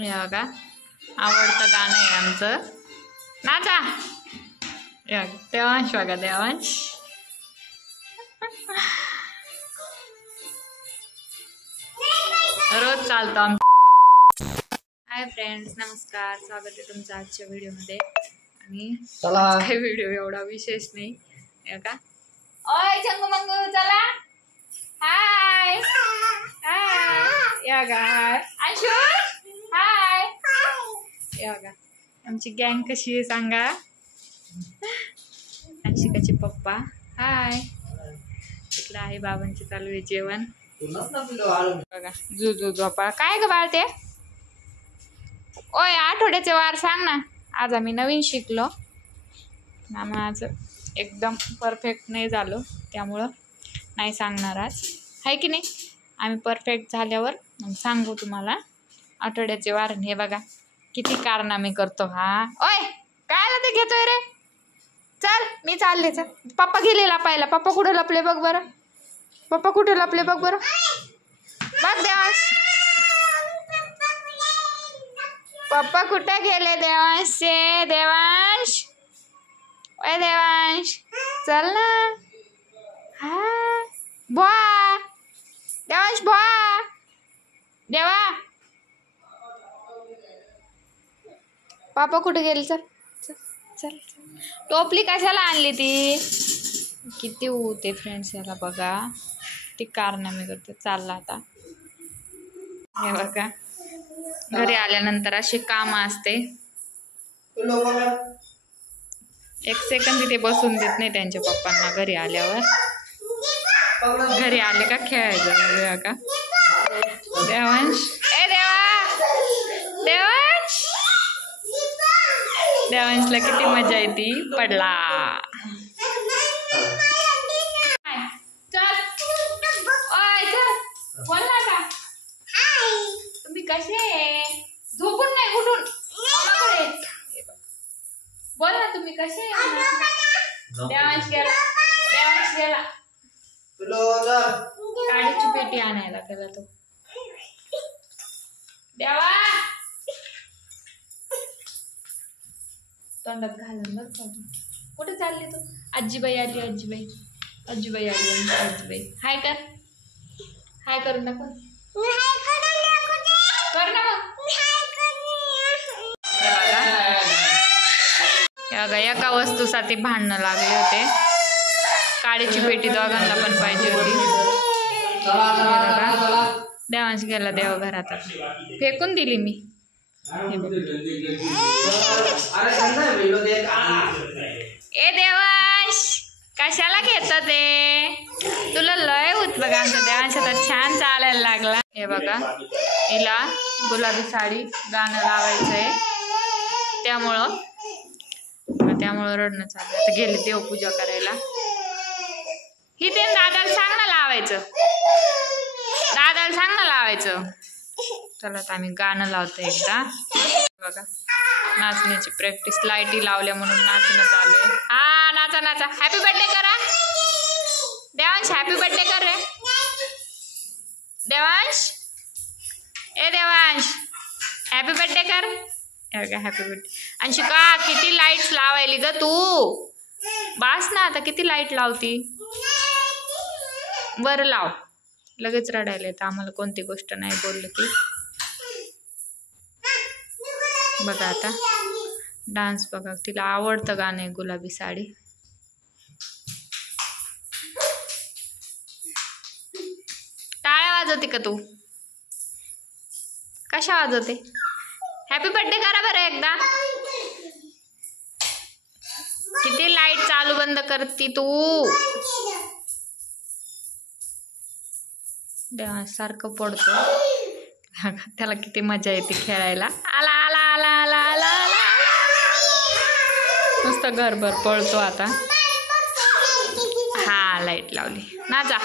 हे बघा आवडतं गाणं आहे आमचं. नाचा. देवांश बघा देवांश. रोज चालतो आमचं. हाय फ्रेंड्स, नमस्कार, स्वागत आहे तुमचं आजच्या व्हिडिओमध्ये. आणि काही व्हिडिओ एवढा विशेष नाही का. ओय चंगू मंगू चला. हाय हाय या गा. अंशू हाय या गा. आमची गँग कशी आहे सांगा. अंशिकाचे पप्पा हाय. तिकडं आहे बाबांचे चालू आहे जेवण बघा. जुजू झोपा काय ग बाळ ते. ओय आठवड्याचे वार सांग ना. आज आम्ही नवीन शिकलो ना, आज एकदम परफेक्ट नाही झालो त्यामुळं नाही सांगणार आज, आहे की नाही. आम्ही परफेक्ट झाल्यावर मग सांगू तुम्हाला आठवड्याचे वार. हे बघा किती कारनामे करतो हा. ओय काय ते घेतोय रे. चल मी चालले. चल पप्पा गेले लपायला. पप्पा कुठे लपले बघ बरं. पप्पा कुठे लपले बघ बरं. बघ देवांश. पप्पा कुठे गेले देवांशचे. देवांश ओय देवांश चल ना. हा बुवा देवांश बुवा. देवा पापा कुठे गेले. चल चल चल. टोपली कशाला आणली ती. किती होते फ्रेंड्स याला बघा. ती कारनामे करते. चालला आता. हे बघा घरी आल्यानंतर अशी काम असते. एक सेकंद तिथे बसून देत नाही त्यांच्या पप्पांना. घरी आल्यावर घरी आले का खेळायचं का. देवांश ए देवा. देवांश देवांशला किती मजा येते. पडला. बोलला का तुम्ही कसे. झोपून नाही उठून बोल ना तुम्ही कसे. देवांश गेला. देवांश गेला गाडीची पेटी आणायला त्याला. तो देवा तोंडात घालून बघ. कुठे चालले तू. आजीबाई आली. आजीबाई आजीबाई आली. आजीबाई हाय कर. हाय करून दाखव. कर ना मग. एका वस्तूसाठी भांडणं लागले होते. काडीची पेटी दोघांना पण पाहिजे होती. देवांश गेला देवघरात. फेकून दिली मी. ए देवांश कशाला घेत ते. तुला लय होत बघा. आमच्या देवांश आता छान चालायला लागला. हे बघा हिला गुलाबी साडी गाणं लावायचंय त्यामुळं रडणं चाललं. आता गेले देवपूजा करायला. ही ते दादाला सांग ना लावायचं. दादाला सांग ना लावायचं. चला आता आम्ही गाणं लावतो एकदा. बघा नाचण्याची प्रॅक्टिस. लाईटी लावल्या म्हणून नाचणं चालू आहे. हा नाचा नाचा. हॅपी बर्थडे करा देवांश. हॅपी बर्थडे कर रे देवांश. ए देवांश हॅपी बर्थडे कर. Happy birthday. अंशिका किती लाईट्स लावायली ग तू. बास ना आता. किती लाईट लावती. बरं लाव. लगेच रडायला येतं आम्हाला कोणती गोष्ट नाही बोललं की. बघा आता डान्स बघा. तिला आवडतं गाणं आहे गुलाबी साडी. टाळ्या वाजवते का तू. कशा वाजवते. हॅपी बर्थडे करा बरं एकदा. किती लाईट चालू बंद करती तू. देवांश सारखं पडतो. त्याला किती मजा येते खेळायला. आला आला आला आला आला आला. नुसतं घरभर पळतो आता. हा लाईट लावली. नाचा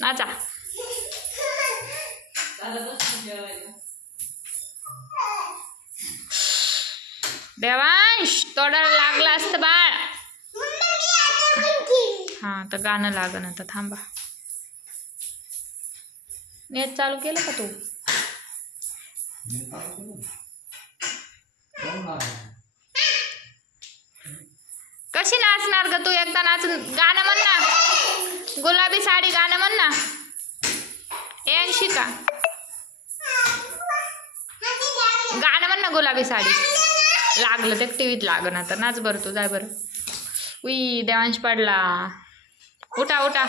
नाचा. देवांश तोडायला लागला असतं बाळ. हा तर गाणं लागन आता. थांबा. नेट चालू केलं का तू. कशी नाचणार ग तू? एकदा नाचून गाणं म्हण ना. गुलाबी साडी गाणं म्हण ना. ए अंशिका गाणं म्हण ना गुलाबी साडी. लागलं ते टीव्हीत लागण आता. नाच बरं तू, जाय बरं. उई देवांश पडला. उठा उठा.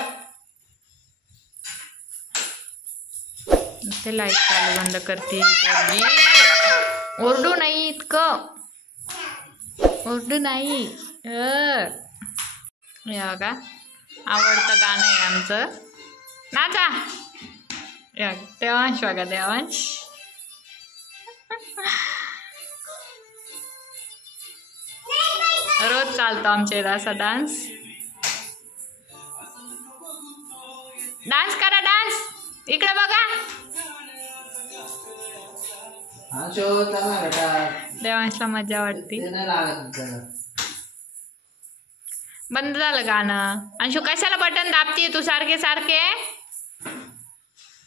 ते लाईट चालू बंद करते. ओरडू नाही इतकं. ओरडू नाही. या का आवडतं गाणं आहे आमचं. नाचा. देवांश बघा देवांश. रोज चालतो आमच्या इथं असा डान्स. डान्स करा डान्स. इकडे बघा. देवांशला मजा वाटते. बंद झालं गाणं. अंशू कशाला बटन दाबतीये तू सारखे सारखे?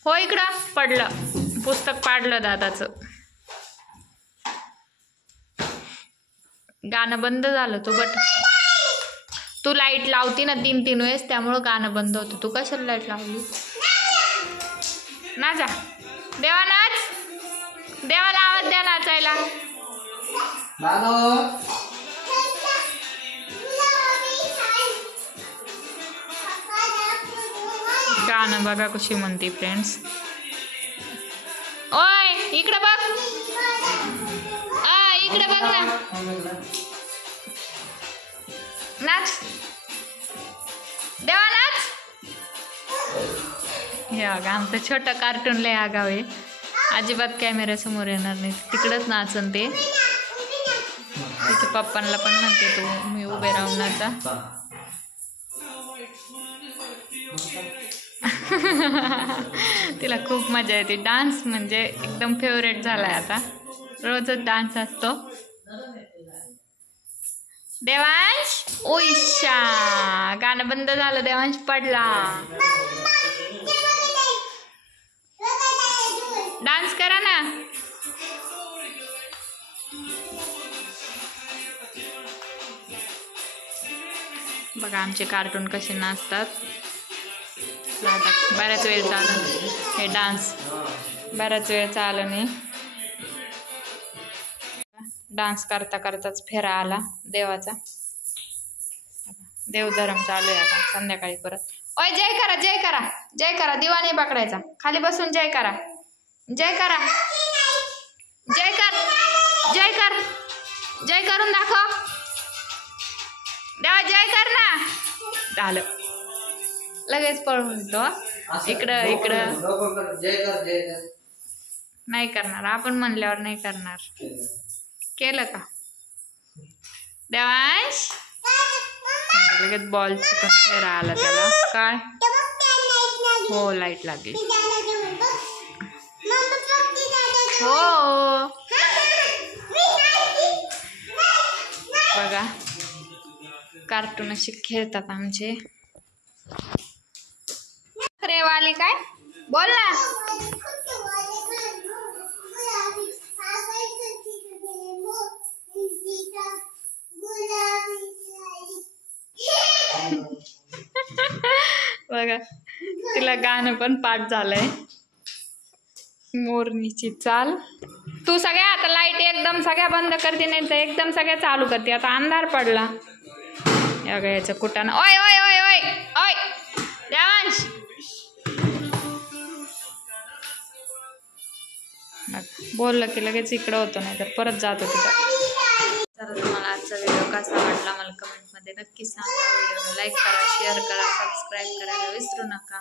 हो इकडं. पडलं पुस्तक, पाडलं दादाचं. गाणं बंद झालं. तू लाईट लावती ना 3-3 वेळेस, त्यामुळं गाणं बंद होतं. तू कशाला लाईट लावली? नाचा. देवा नाच. देवाला आवाज द्या नाचायला. गाणं बघा कशी म्हणते फ्रेंड्स. ओय इकडे बघ. इकडे बघ ना. नाच. देवा नाच. हे बघा आमचं छोटं कार्टून लय आगाव आहे. अजिबात कॅमेऱ्यासमोर येणार नाही. तिकडंच नाचन ते. तिच्या पप्पांना पण म्हणते तू मी उभे राहून नाचा. तिला खूप मजा येते. डान्स म्हणजे एकदम फेवरेट झालाय आता. रोजच डान्स असतो. देवांश ओइशा. गाणं बंद झालं. देवांश पडला. डान्स करा ना. बघा आमचे कार्टून कसे नाचतात. आता बऱ्याच वेळ चाललं हे डान्स. बऱ्याच वेळ चाललं नाही. डान्स करता करताच फेरा आला देवाचा. देवधर्म चालू आहे आता. संध्याकाळी परत. ओय जय करा जय करा जय करा. दिवा नाही पकडायचा. खाली बसून जय करा. जय करा. जय कर. जय कर. जय करून दाखव. देवा जय कर ना. झालं. लगेच पळून येतो. इकडं इकडं नाही करणार. आपण म्हणल्यावर नाही करणार. केलं का देवांश? लगेच बॉलची पण फेरा आला त्याला. काय हो लाईट लागली. हो बघा कार्टून असे खेळतात आमचे. रेवाली काय बोल ना. बघा तिला गाणं पण पाठ झालंय. मोरणीची चाल. तू सगळ्या आता लाईट एकदम सगळ्या बंद करते नाही तर एकदम सगळ्या चालू करते. आता अंधार पडला. याचं कुठं. ओय ओय ओय ओय ओय देवांश. बोललं की लगेच इकडं होतं नाही तर परत जात होतं. तर तुम्हाला आजचा व्हिडिओ कसा वाटला मला कमेंटमध्ये नक्की सांगा. व्हिडिओला लाईक करा, शेअर करा, सबस्क्राईब करायला विसरू नका.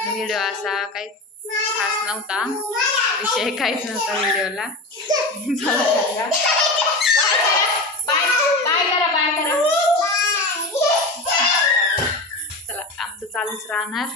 आणि व्हिडिओ असा काही खास नव्हता. विषय काहीच नव्हता व्हिडिओला. बाय बाय करा. बाय करा. चला आमचं चालूच राहणार.